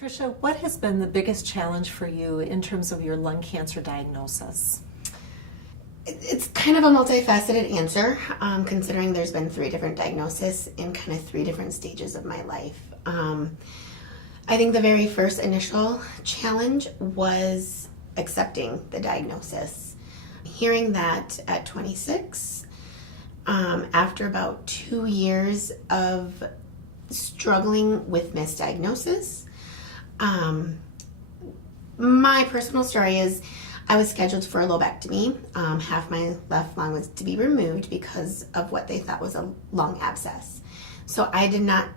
Tricia, what has been the biggest challenge for you in terms of your lung cancer diagnosis? It's kind of a multifaceted answer, considering there's been 3 different diagnoses in kind of 3 different stages of my life. I think the very first initial challenge was accepting the diagnosis. Hearing that at 26, after about 2 years of struggling with misdiagnosis. My personal story is I was scheduled for a lobectomy. Half my left lung was to be removed because of what they thought was a lung abscess. So I did not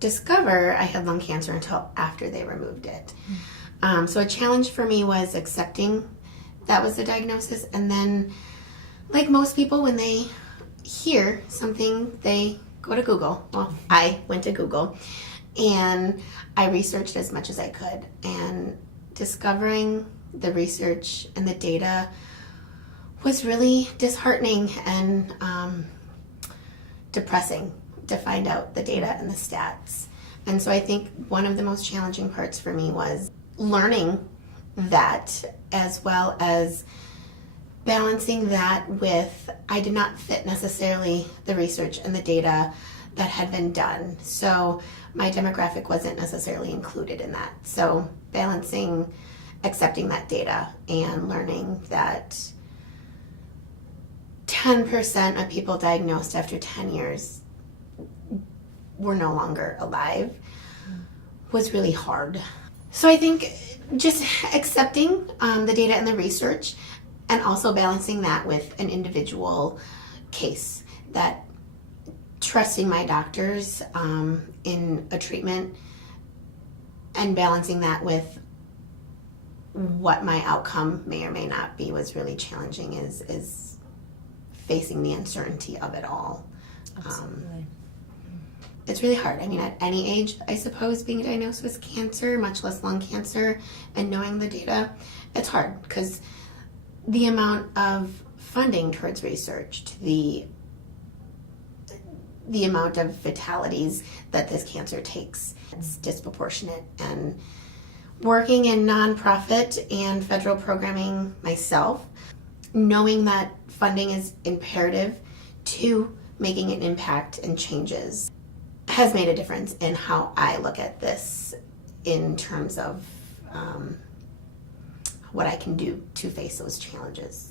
discover I had lung cancer until after they removed it. So a challenge for me was accepting that was the diagnosis, and then, like most people, when they hear something, they go to Google. Well, I went to Google and I researched as much as I could, and discovering the research and the data was really disheartening and depressing to find out the data and the stats. And so I think one of the most challenging parts for me was learning that, as well as balancing that with I did not fit necessarily the research and the data that had been done. So my demographic wasn't necessarily included in that. So balancing accepting that data and learning that 10% of people diagnosed after 10 years were no longer alive was really hard. So I think just accepting the data and the research, and also balancing that with an individual case, that trusting my doctors in a treatment and balancing that with what my outcome may or may not be was really challenging, is facing the uncertainty of it all. Absolutely. It's really hard. I mean, at any age, I suppose, being diagnosed with cancer, much less lung cancer, and knowing the data, it's hard because the amount of funding towards research, to the amount of fatalities that this cancer takes, it's disproportionate. And working in nonprofit and federal programming myself, knowing that funding is imperative to making an impact and changes has made a difference in how I look at this in terms of what I can do to face those challenges.